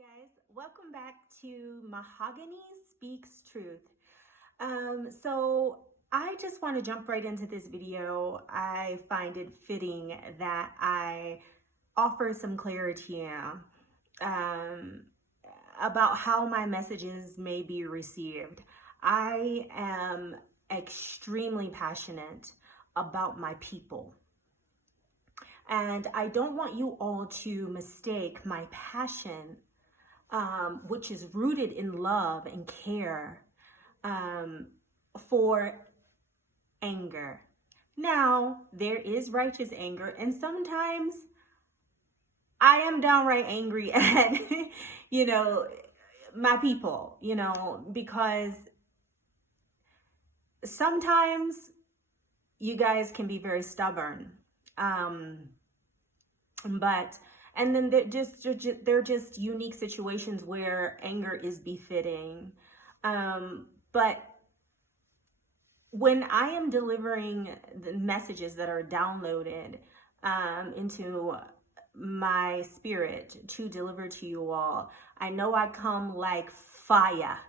Guys, welcome back to Mahogany Speaks Truth. So I just want to jump right into this video. I find it fitting that I offer some clarity um, about how my messages may be received. I am extremely passionate about my people. And I don't want you all to mistake my passion, which is rooted in love and care, for anger. Now, there is righteous anger, and sometimes I am downright angry at, my people, because sometimes you guys can be very stubborn. And then they're just unique situations where anger is befitting. But when I am delivering the messages that are downloaded into my spirit to deliver to you all, I know I come like fire.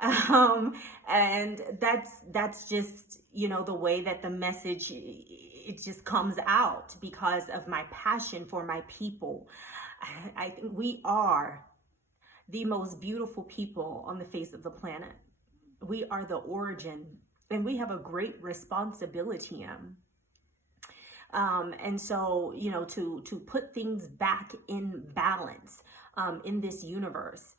And that's just, the way that the message, it just comes out because of my passion for my people. I think we are the most beautiful people on the face of the planet. We are the origin, and we have a great responsibility. And so, to put things back in balance in this universe,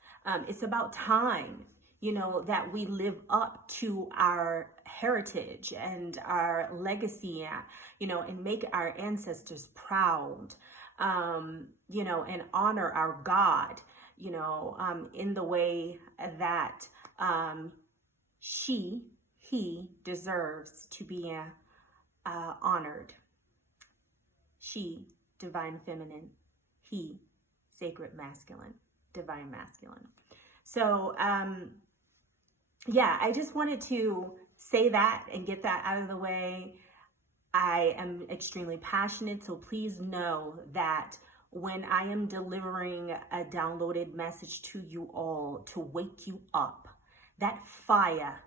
it's about time, that we live up to our heritage and our legacy, and make our ancestors proud, and honor our God, in the way that he deserves to be honored. She, divine feminine; he, sacred masculine, divine masculine. So, yeah, I just wanted to say that and get that out of the way. I am extremely passionate, so please know that when I am delivering a downloaded message to you all to wake you up, that fire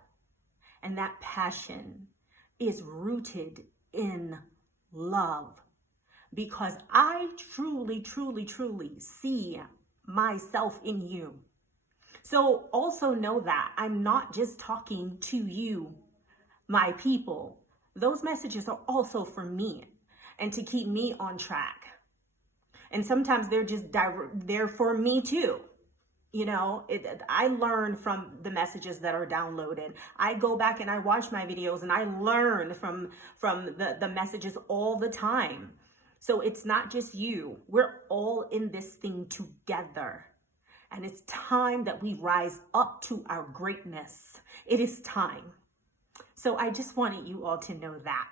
and that passion is rooted in love, because I truly, truly, truly see myself in you. So also know that I'm not just talking to you, my people. Those messages are also for me and to keep me on track. And sometimes they're for me too. I learn from the messages that are downloaded. I go back and I watch my videos and I learn from the messages all the time. So it's not just you. We're all in this thing together. And it's time that we rise up to our greatness. It is time. So I just wanted you all to know that.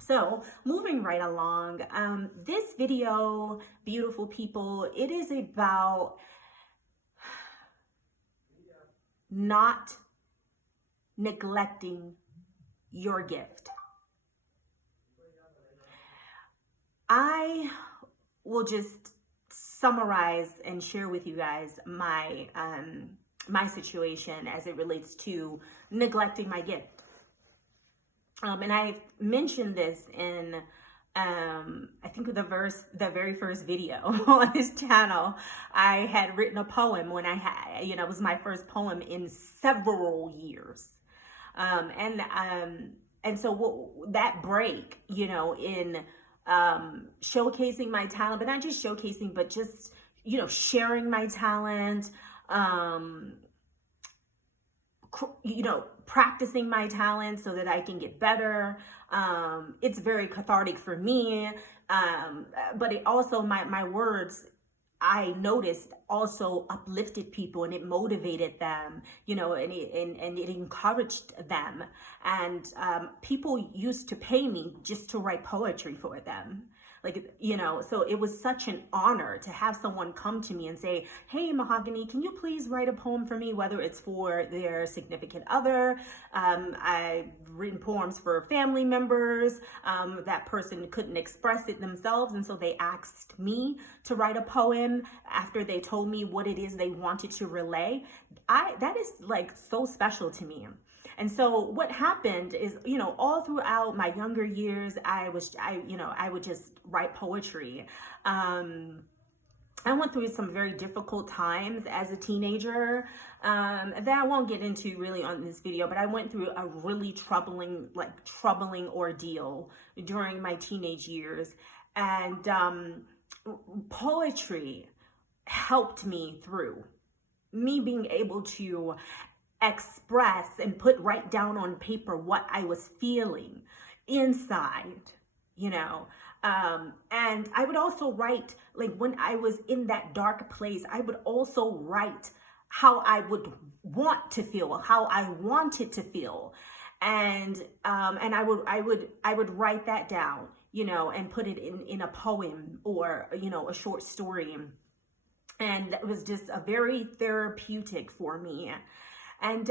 So moving right along, this video, beautiful people, it is about not neglecting your gift. I will just summarize and share with you guys my my situation as it relates to neglecting my gift. And I've mentioned this in I think the very first video on this channel. I had written a poem when I had, it was my first poem in several years. And so that break, in showcasing my talent, but not just showcasing, but just, sharing my talent, practicing my talent so that I can get better. It's very cathartic for me. But it also, my words, I noticed, also uplifted people, and it motivated them, and it encouraged them. And people used to pay me just to write poetry for them. Like, you know, so it was such an honor to have someone come to me and say, hey, Mahogany, can you please write a poem for me, whether it's for their significant other. I've written poems for family members. That person couldn't express it themselves, and so they asked me to write a poem after they told me what it is they wanted to relay. That is like so special to me. And so what happened is, you know, all throughout my younger years, I would just write poetry. I went through some very difficult times as a teenager that I won't get into really on this video, but I went through a really troubling ordeal during my teenage years. And poetry helped me through me being able to express and put right down on paper what I was feeling inside, you know. And I would also write, like when I was in that dark place, I would also write how I would want to feel, how I wanted to feel. And I would write that down, you know, and put it in a poem or, you know, a short story. And that was just a very therapeutic for me. And,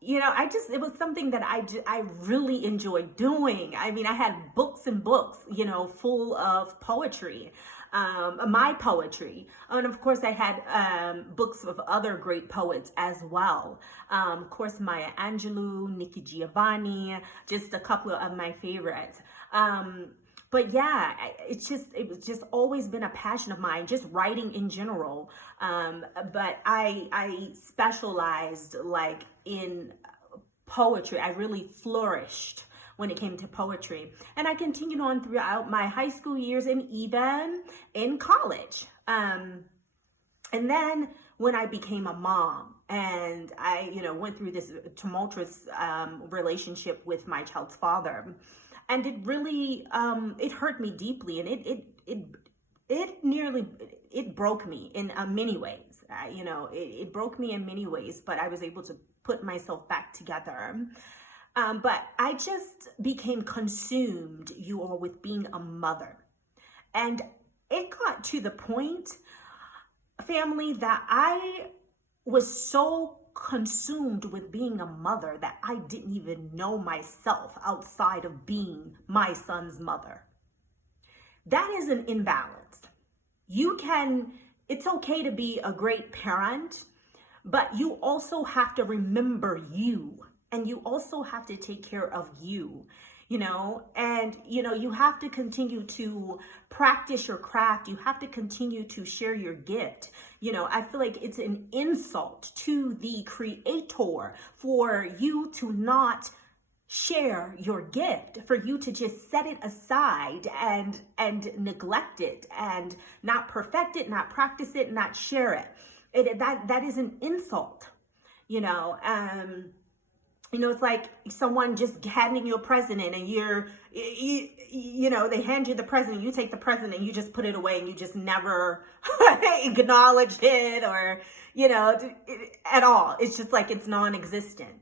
you know, it was something that I really enjoyed doing. I mean, I had books and books, you know, full of poetry, my poetry. And of course I had, books of other great poets as well. Of course, Maya Angelou, Nikki Giovanni, just a couple of my favorites. But yeah, it was just always been a passion of mine, just writing in general. But I specialized like in poetry. I really flourished when it came to poetry. And I continued on throughout my high school years and even in college. And then when I became a mom and I, you know, went through this tumultuous relationship with my child's father, and it really, it hurt me deeply, and it broke me in many ways. You know, it broke me in many ways, but I was able to put myself back together. But I just became consumed, you all, with being a mother. And it got to the point, family, that I was so consumed with being a mother that I didn't even know myself outside of being my son's mother. That is an imbalance. It's okay to be a great parent, but you also have to remember you, and you also have to take care of you, you know, and, you know, you have to continue to practice your craft. You have to continue to share your gift. You know, I feel like it's an insult to the creator for you to not share your gift, for you to just set it aside and neglect it and not perfect it, not practice it, not share it. That is an insult, you know. You know, it's like someone just handing you a present and you know, they hand you the present, you take the present and you just put it away and you just never acknowledged it or, you know, at all. It's just like it's non-existent.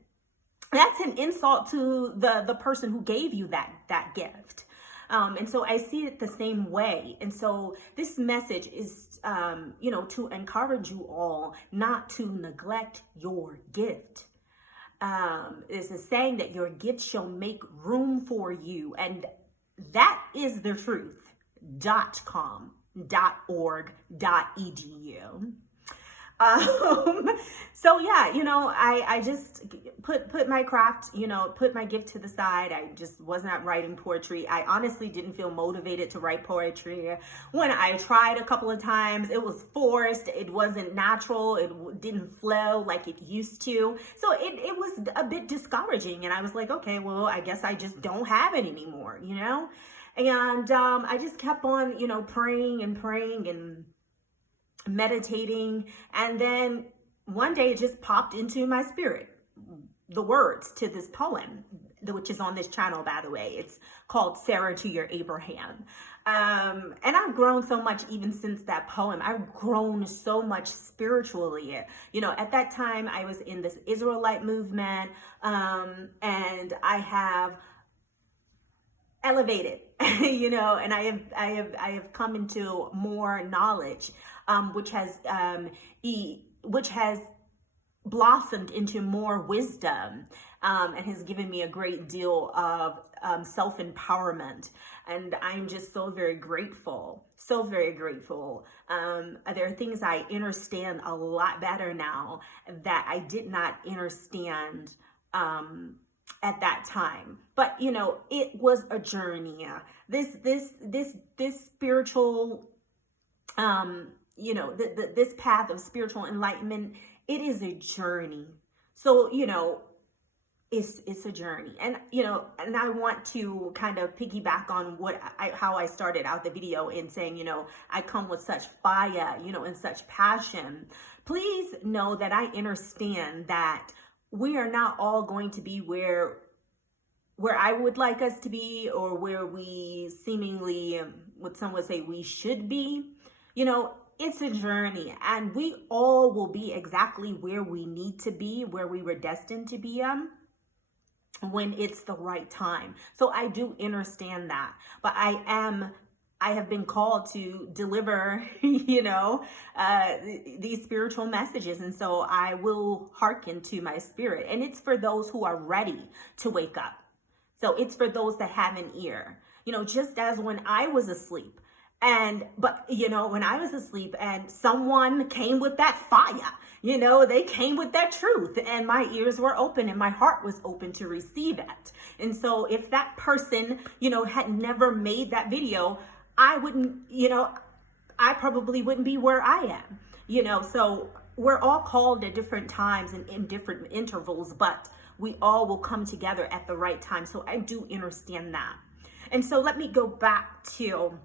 That's an insult to the person who gave you that gift. And so I see it the same way. And so this message is, you know, to encourage you all not to neglect your gift. There's a saying that your gift shall make room for you. And that is the truth. .com, .org, .edu. So yeah, you know, I just put my craft, you know, put my gift to the side. I just was not writing poetry. I honestly didn't feel motivated to write poetry. When I tried a couple of times, it was forced. It wasn't natural. It didn't flow like it used to. So it was a bit discouraging. And I was like, okay, well, I guess I just don't have it anymore, you know? And I just kept on, you know, praying and meditating, and then one day it just popped into my spirit, the words to this poem, which is on this channel, by the way. It's called Sarah to Your Abraham. And I've grown so much even since that poem. I've grown so much spiritually. You know, at that time I was in this Israelite movement, and I have elevated, and I have come into more knowledge, which has blossomed into more wisdom, and has given me a great deal of self-empowerment. And I'm just so very grateful, so very grateful. There are things I understand a lot better now that I did not understand at that time. But it was a journey. This spiritual, this path of spiritual enlightenment, it is a journey. So it's a journey. And and I want to kind of piggyback on how I started out the video in saying, I come with such fire, and such passion. Please know that I understand that we are not all going to be where I would like us to be, or where we seemingly, what some would say, we should be. It's a journey, and we all will be exactly where we need to be, where we were destined to be when it's the right time. So I do understand that, but I have been called to deliver, these spiritual messages. And so I will hearken to my spirit, and it's for those who are ready to wake up. So it's for those that have an ear, just as when I was asleep. But when I was asleep and someone came with that fire, they came with that truth, and my ears were open and my heart was open to receive it. And so if that person, had never made that video, I wouldn't, I probably wouldn't be where I am, so we're all called at different times and in different intervals, but we all will come together at the right time. So I do understand that. And so let me go back to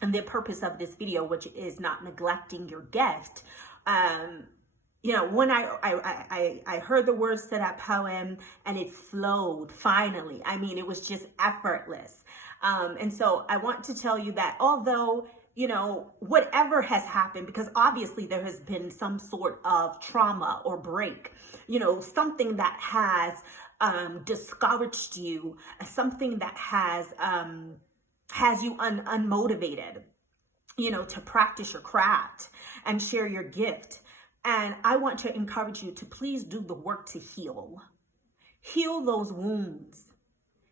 the purpose of this video, which is not neglecting your gift. When I heard the words to that poem, and it flowed finally. I mean, it was just effortless. And so I want to tell you that although, whatever has happened, because obviously there has been some sort of trauma or break, something that has discouraged you, something that has you unmotivated, to practice your craft and share your gift. And I want to encourage you to please do the work to heal. Heal those wounds.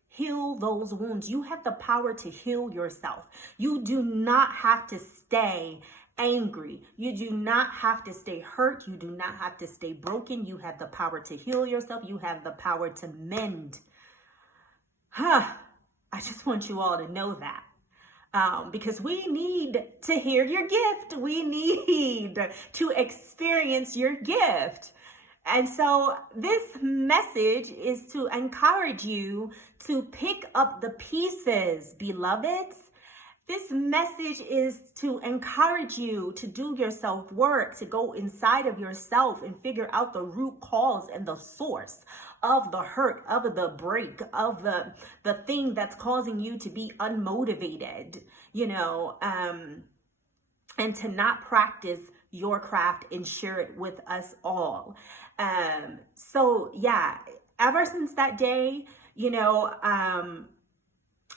Heal those wounds. You have the power to heal yourself. You do not have to stay angry. You do not have to stay hurt. You do not have to stay broken. You have the power to heal yourself. You have the power to mend. I just want you all to know that. Because we need to hear your gift. We need to experience your gift. And so this message is to encourage you to pick up the pieces, beloveds. This message is to encourage you to do your self-work, to go inside of yourself and figure out the root cause and the source of the hurt, of the break, of the thing that's causing you to be unmotivated, and to not practice your craft and share it with us all. So yeah, ever since that day,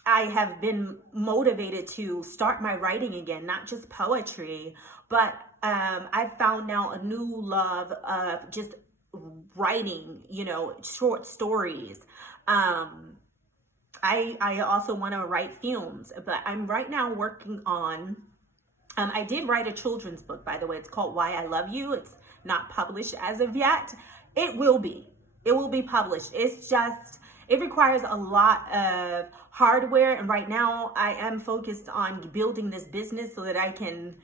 I have been motivated to start my writing again, not just poetry, but I've found now a new love of just writing, short stories. I also want to write films, but I'm right now working on, I did write a children's book, by the way. It's called Why I Love You. It's not published as of yet. It will be published. It's just, it requires a lot of hardware. And right now I am focused on building this business so that I can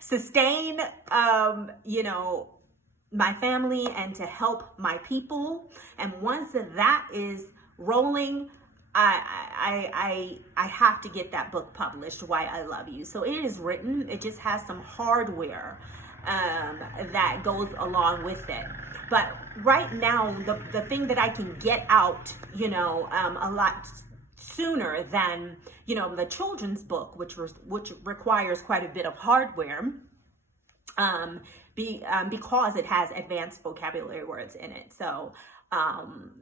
sustain, my family and to help my people. And once that is rolling, I have to get that book published, Why I Love You. So it is written. It just has some hardware that goes along with it. But right now, the thing that I can get out, a lot sooner than, the children's book, which requires quite a bit of hardware, because it has advanced vocabulary words in it. So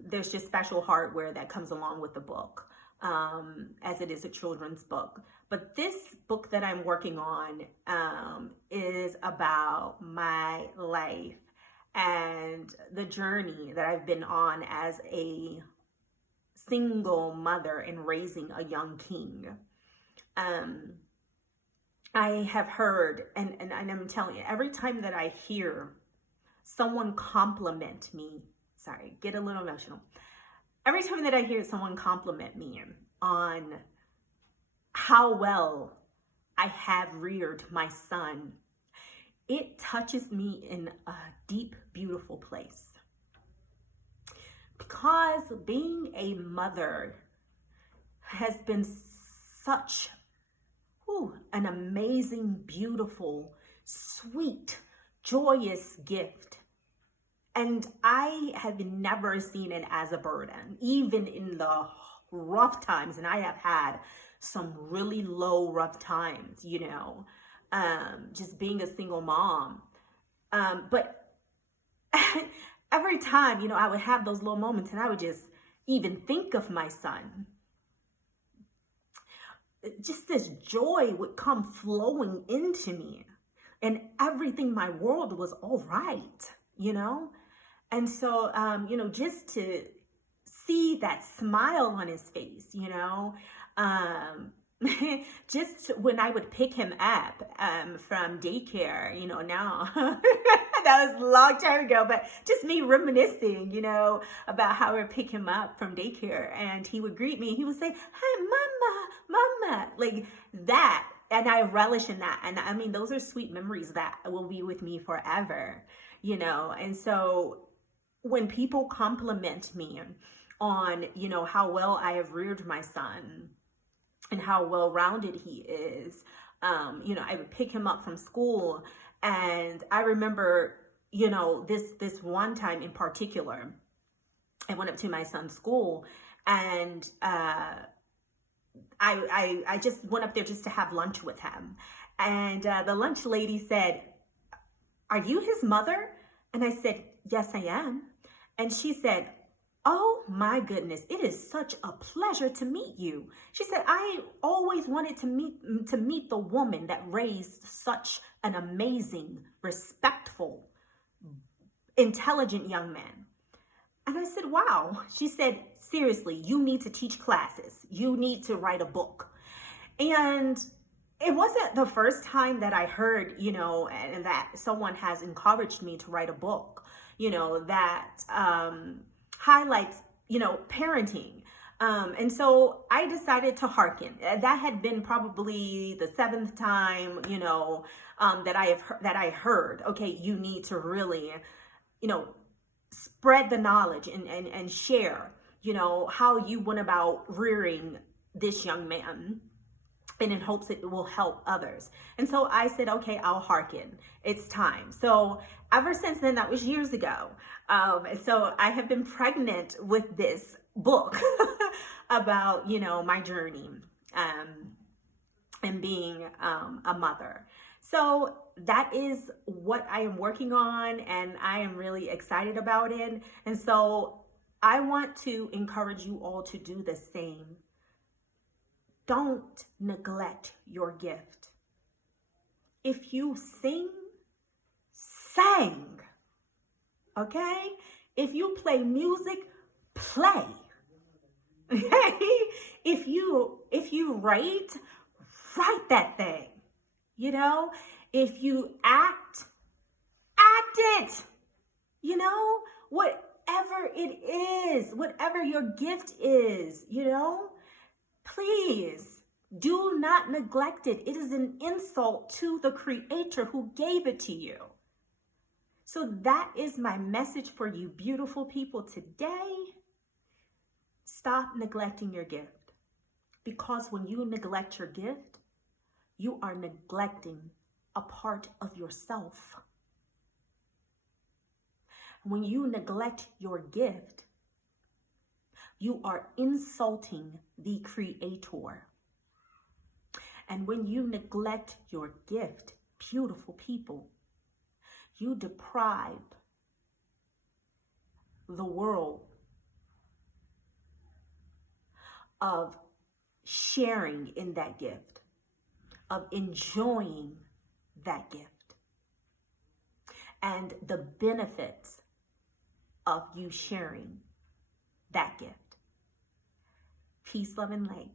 there's just special hardware that comes along with the book. as it is a children's book. But this book that I'm working on is about my life and the journey that I've been on as a single mother and raising a young king. I have heard, and I'm telling you, every time that I hear someone compliment me, sorry, get a little emotional. Every time that I hear someone compliment me on how well I have reared my son, it touches me in a deep, beautiful place. Because being a mother has been such an amazing, beautiful, sweet, joyous gift. And I have never seen it as a burden, even in the rough times. And I have had some really low, rough times, just being a single mom. But every time, I would have those little moments and I would just even think of my son. Just this joy would come flowing into me, and everything, my world was all right, And so, just to see that smile on his face, just when I would pick him up from daycare, now that was a long time ago, but just me reminiscing, about how I would pick him up from daycare and he would greet me. He would say, "Hi, mama," like that. And I relish in that. And I mean, those are sweet memories that will be with me forever, And so when people compliment me on, how well I have reared my son and how well-rounded he is, I would pick him up from school. And I remember, this one time in particular, I went up to my son's school and I just went up there just to have lunch with him. And the lunch lady said, "Are you his mother?" And I said, "Yes, I am." And she said, "Oh my goodness, it is such a pleasure to meet you." She said, "I always wanted to meet the woman that raised such an amazing, respectful, intelligent young man." And I said, "Wow." She said, "Seriously, you need to teach classes. You need to write a book." And it wasn't the first time that I heard, and that someone has encouraged me to write a book, that highlights, parenting. And so I decided to hearken. That had been probably the 7th time, that I heard, okay, you need to really, spread the knowledge and share, how you went about rearing this young man, and in hopes it will help others. And so I said, okay, I'll hearken. It's time. So ever since then, that was years ago. So I have been pregnant with this book about, my journey and being a mother. So that is what I am working on, and I am really excited about it. And so I want to encourage you all to do the same. Don't neglect your gift. If you sing, sing. Okay? If you play music, play. Okay? If you write that thing. If you act it. Whatever it is, whatever your gift is, please do not neglect it. It is an insult to the Creator who gave it to you. So that is my message for you beautiful people today. Stop neglecting your gift. Because when you neglect your gift, you are neglecting a part of yourself. When you neglect your gift, you are insulting the Creator. And when you neglect your gift, beautiful people, you deprive the world of sharing in that gift, of enjoying that gift, and the benefits of you sharing that gift. Peace, love, and light.